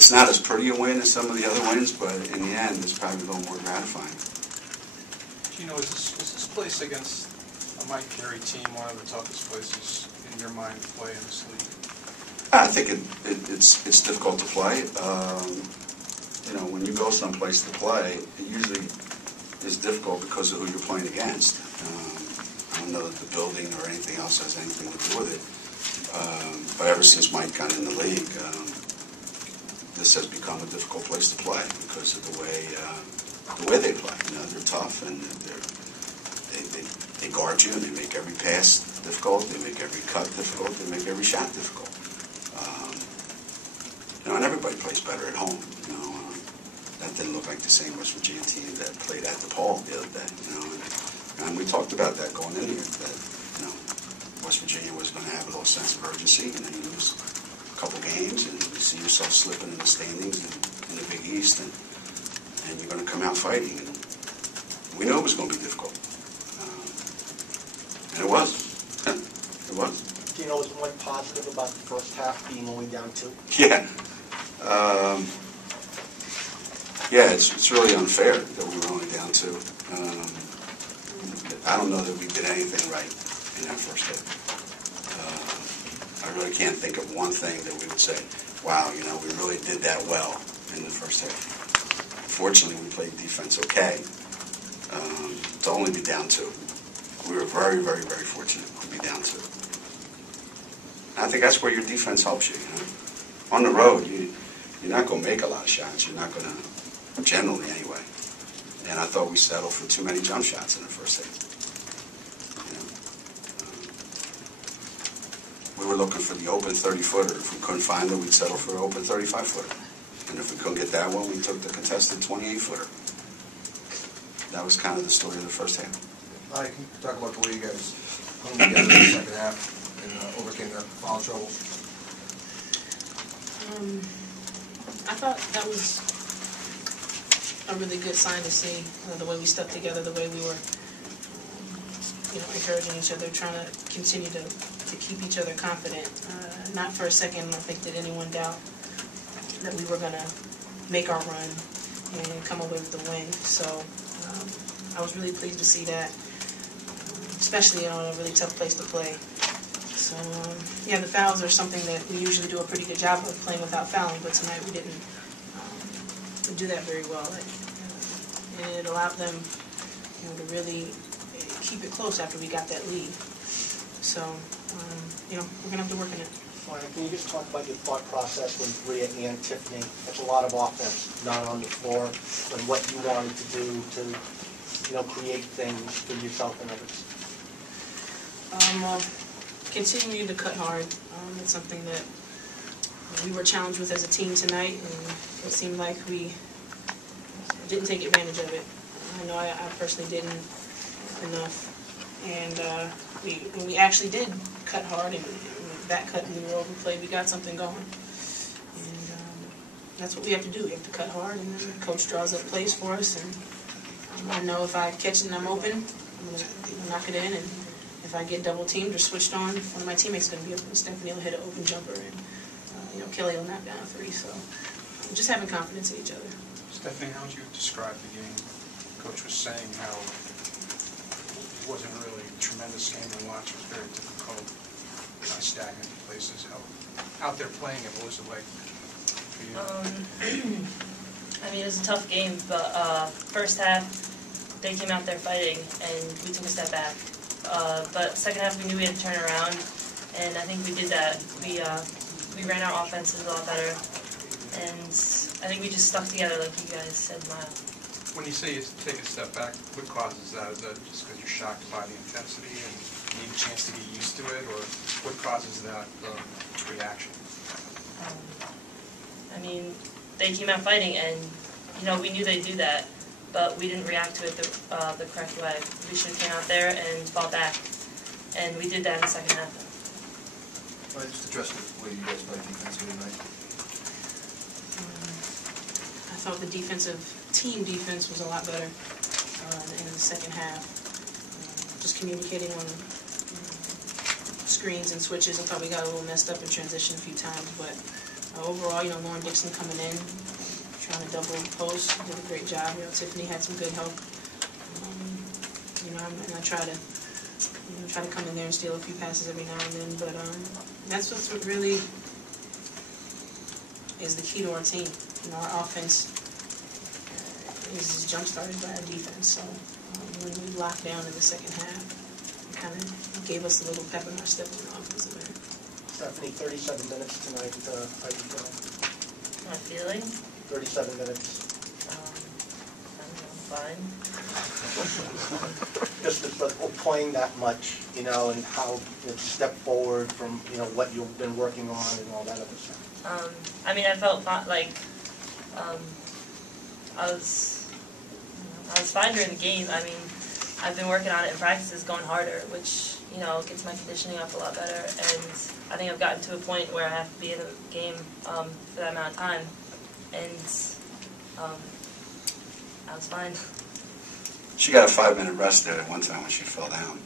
It's not as pretty a win as some of the other wins, but in the end, it's probably a little more gratifying. Geno, is this place against a Mike Carey team one of the toughest places in your mind to play in this league? I think it's difficult to play. You know, when you go someplace to play, it usually is difficult because of who you're playing against. I don't know that the building or anything else has anything to do with it. But ever since Mike got in the league, this has become a difficult place to play because of the way they play. You know, they're tough and they guard you and they make every pass difficult. They make every cut difficult. They make every shot difficult. You know, and everybody plays better at home. You know, that didn't look like the same West Virginia team that played at DePaul the other day. You know, and we talked about that going in here. That you know, West Virginia was going to have a little sense of urgency, and then you lose a couple games, and you see yourself slipping in the standings in the Big East, and you're going to come out fighting. And we knew it was going to be difficult, and it was. It was. Do you know, was one positive about the first half being only down 2? Yeah. Yeah, it's really unfair that we were only down 2. I don't know that we did anything right in that first half. I really can't think of one thing that we would say, wow, you know, we really did that well in the first half. Fortunately, we played defense okay to only be down 2. We were very, very, very fortunate to be down 2. I think that's where your defense helps you. You know, on the road, you're not going to make a lot of shots. You're not going to, generally anyway. And I thought we settled for too many jump shots in the first half. You know, we were looking for the open 30-footer. If we couldn't find it, we'd settle for an open 35-footer. And if we couldn't get that one, we took the contested 28-footer. That was kind of the story of the first half. Can you talk about the way you guys hung together in the second half and overcame that foul trouble? I thought that was a really good sign to see, the way we stuck together, the way we were, encouraging each other, trying to continue to keep each other confident. Not for a second, I think, did anyone doubt that we were going to make our run and come away with the win. So I was really pleased to see that, especially on a really tough place to play. So, the fouls are something that we usually do a pretty good job of playing without fouling, but tonight we didn't do that very well. And it allowed them, to really keep it close after we got that lead. So, we're going to have to work on it. Can you just talk about your thought process when Rhea and Tiffany, that's a lot of offense, not on the floor, and what you wanted to do to, create things for yourself and others? Continuing to cut hard. It's something that we were challenged with as a team tonight, and it seemed like we didn't take advantage of it. I know I personally didn't enough. And when we actually did cut hard and back cut and we were overplayed, we got something going. And that's what we have to do. We have to cut hard, and then the coach draws up plays for us. And I know if I catch it and I'm open, I'm going to knock it in. And if I get double teamed or switched on, one of my teammates is going to be open. Stephanie will hit an open jumper, and Kelly will knock down a 3. So just having confidence in each other. Stephanie, how would you describe the game? Coach was saying how it wasn't really a tremendous game to watch. It was very difficult, kind of stagnant in places. How out there playing it, what was it like for you? It was a tough game, but first half they came out there fighting, and we took a step back. But second half we knew we had to turn around, and I think we did that. We ran our offenses a lot better, and I think we just stuck together like you guys said, Maya. When you say you take a step back, what causes that? Is that just because you're shocked by the intensity and need a chance to get used to it, or what causes that reaction? They came out fighting, and we knew they'd do that, but we didn't react to it the correct way. We should have came out there and fought back, and we did that in the second half. Just address the way you guys played defensively tonight. I thought the team defense was a lot better in the second half. Just communicating on screens and switches. I thought we got a little messed up in transition a few times, but Overall, Lauren Dixon coming in, trying to double post, did a great job. Tiffany had some good help. And I try to come in there and steal a few passes every now and then. But that's what really is the key to our team. Our offense is jump started by our defense. So when we locked down in the second half, it kind of gave us a little pep in our step on the offensive end. Stephanie, 37 minutes tonight. How you feeling? My feeling? 37 minutes. Fine. Just playing that much, and how it's stepped forward from, what you've been working on and all that other stuff. I felt like I was fine during the game. I've been working on it in practices, going harder, which, gets my conditioning up a lot better. And I think I've gotten to a point where I have to be in the game for that amount of time. And I was fine. She got a 5-minute rest there at one time when she fell down.